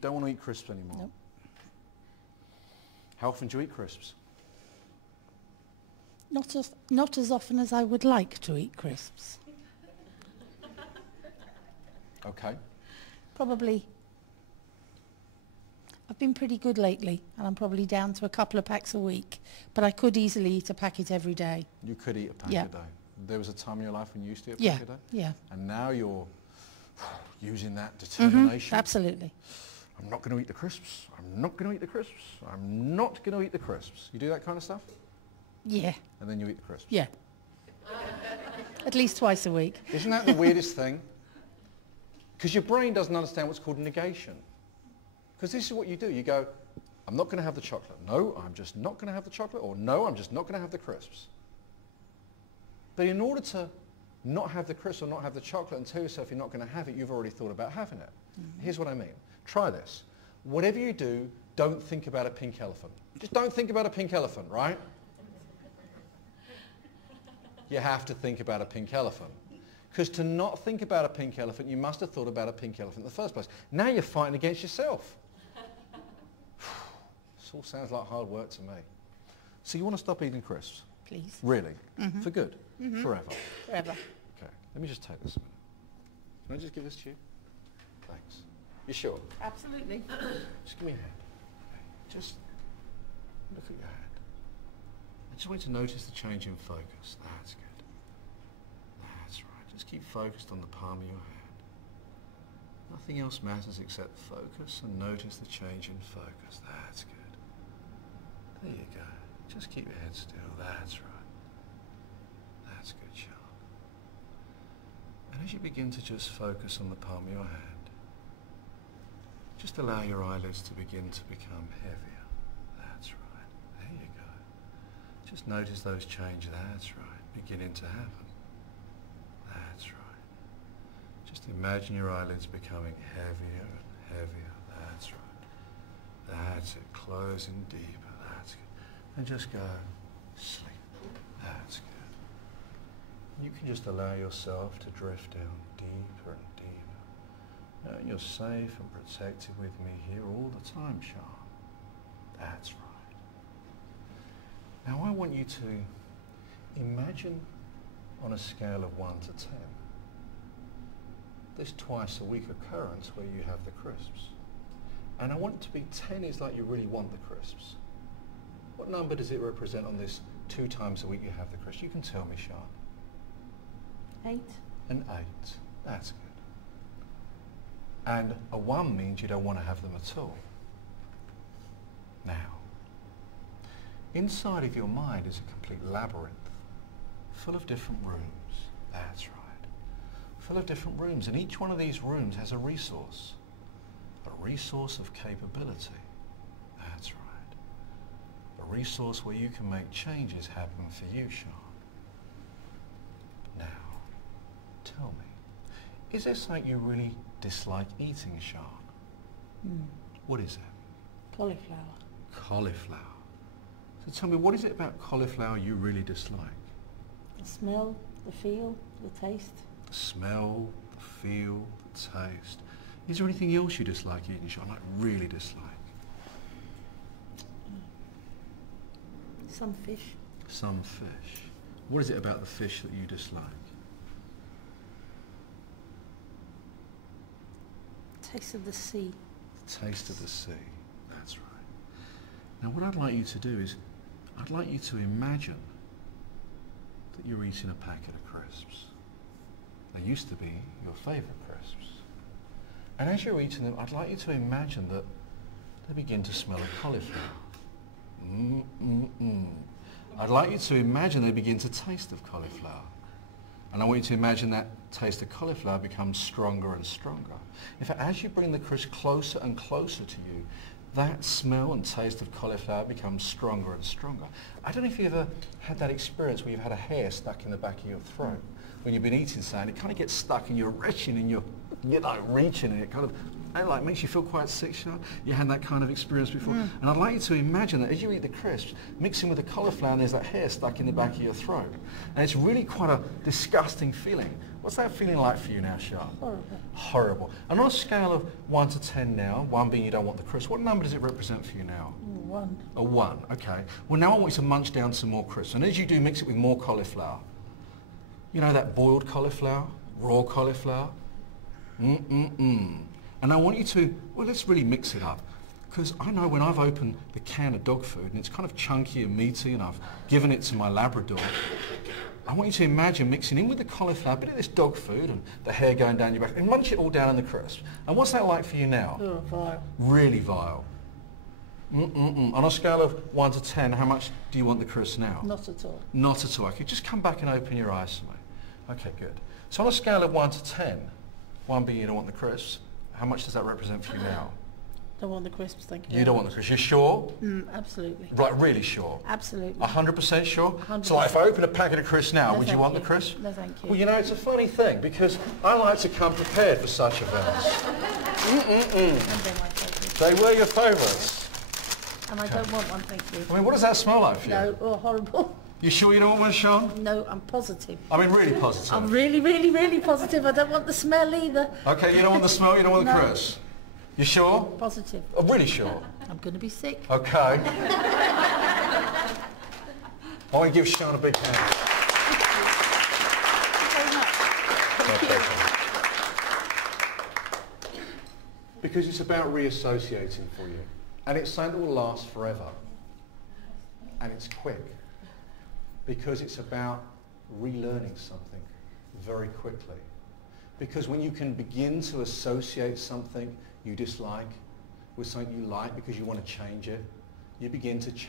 Don't want to eat crisps anymore? Nope. How often do you eat crisps? Not as often as I would like to eat crisps. Okay. Probably. I've been pretty good lately, and I'm probably down to a couple of packs a week, but I could easily eat a packet every day. You could eat a pack Yeah. a day. There was a time in your life when you used to eat a pack a day? Yeah. And now you're using that determination. Absolutely. I'm not going to eat the crisps. I'm not going to eat the crisps. I'm not going to eat the crisps. You do that kind of stuff? Yeah. And then you eat the crisps? Yeah. At least twice a week. Isn't that the weirdest thing? Because your brain doesn't understand what's called negation. Because this is what you do. You go, I'm not going to have the chocolate. No, I'm just not going to have the chocolate. Or no, I'm just not going to have the crisps. But in order to not have the crisps or not have the chocolate and tell yourself you're not going to have it, you've already thought about having it. Mm-hmm. Here's what I mean. Try this. Whatever you do, don't think about a pink elephant. Just don't think about a pink elephant, right? You have to think about a pink elephant. Because to not think about a pink elephant, you must have thought about a pink elephant in the first place. Now you're fighting against yourself. This all sounds like hard work to me. So you want to stop eating crisps? Please. Really? Mm-hmm. For good? Mm-hmm. Forever? Forever. Okay. Let me just take this a minute. Can I just give this to you? Thanks. You sure? Absolutely. Just give me your hand. Okay. Just look at your hand. I just want you to notice the change in focus. That's good. That's right. Just keep focused on the palm of your hand. Nothing else matters except focus, and notice the change in focus. That's good. There you go. Just keep your head still. That's right. That's good, Sean. And as you begin to just focus on the palm of your hand, just allow your eyelids to begin to become heavier. That's right. There you go. Just notice those changes. That's right. Beginning to happen. That's right. Just imagine your eyelids becoming heavier and heavier. That's right. That's it. Closing deeper. That's good. And just go sleep. That's good. You can just allow yourself to drift down deeper and deeper. And you're safe and protected with me here all the time, Sean. That's right. Now I want you to imagine on a scale of 1 to 10, this twice a week occurrence where you have the crisps. And I want it to be 10 is like you really want the crisps. What number does it represent on this 2 times a week you have the crisps? You can tell me, Sean. 8. An 8. That's good. And a 1 means you don't want to have them at all. Now, inside of your mind is a complete labyrinth, full of different rooms. That's right. Full of different rooms, and each one of these rooms has a resource of capability. That's right. A resource where you can make changes happen for you, Sean. Now, tell me, is there something you really dislike eating, Sean? What is it? Cauliflower. Cauliflower. So tell me, what is it about cauliflower you really dislike? The smell, the feel, the taste. The smell, the feel, the taste. Is there anything else you dislike eating, Sean? Like really dislike? Some fish. Some fish. What is it about the fish that you dislike? Taste of the sea. The taste of the sea. That's right. Now what I'd like you to do is, I'd like you to imagine that you're eating a packet of crisps. They used to be your favourite crisps. And as you're eating them, I'd like you to imagine that they begin to smell of cauliflower. I'd like you to imagine they begin to taste of cauliflower. And I want you to imagine that taste of cauliflower becomes stronger and stronger. In fact, as you bring the crisp closer and closer to you, that smell and taste of cauliflower becomes stronger and stronger. I don't know if you've ever had that experience where you've had a hair stuck in the back of your throat. When you've been eating something, it kind of gets stuck and you're retching and you're reaching and it kind of, It like makes you feel quite sick, Sean. You had that kind of experience before. And I'd like you to imagine that as you eat the crisps, mixing with the cauliflower and there's that hair stuck in the back of your throat. And it's really quite a disgusting feeling. What's that feeling like for you now, Sean? Horrible. Horrible. And on a scale of 1 to 10 now, 1 being you don't want the crisps, what number does it represent for you now? 1. A 1, okay. Well, now I want you to munch down some more crisps. And as you do, mix it with more cauliflower. You know that boiled cauliflower, raw cauliflower? And I want you to, well, let's really mix it up. Because I know when I've opened the can of dog food and it's kind of chunky and meaty and I've given it to my Labrador, I want you to imagine mixing in with the cauliflower, a bit of this dog food and the hair going down your back and munch it all down in the crisp. And what's that like for you now? Oh, vile. Really vile. On a scale of 1 to 10, how much do you want the crisps now? Not at all. Not at all. Okay, just come back and open your eyes to me. Okay, good. So on a scale of 1 to 10, 1 being you don't want the crisps, how much does that represent for you now? Don't want the crisps, thank you. You don't want the crisps. You're sure? Absolutely. Right, really sure? Absolutely. 100% sure? 100%. So like if I open a packet of crisps now, No, would you thank want the you. crisps? No, thank you. Well, you know, it's a funny thing because I like to come prepared for such events. And they're my favourite. They were your favourites. And I don't want one, thank you. I mean, what does that smell like for you? No, oh, horrible. You sure you don't want one, Sean? No, I'm positive. I mean, really positive. I'm really, really, really positive. I don't want the smell either. Okay, you don't want the smell, you don't want the No. crisps? You sure? Positive. Oh, really sure? I'm going to be sick. Okay. I want to give Sean a big hand. Thank you very much. Because it's about reassociating for you. And it's something that will last forever. And it's quick. Because it's about relearning something very quickly. Because when you can begin to associate something you dislike with something you like because you want to change it, you begin to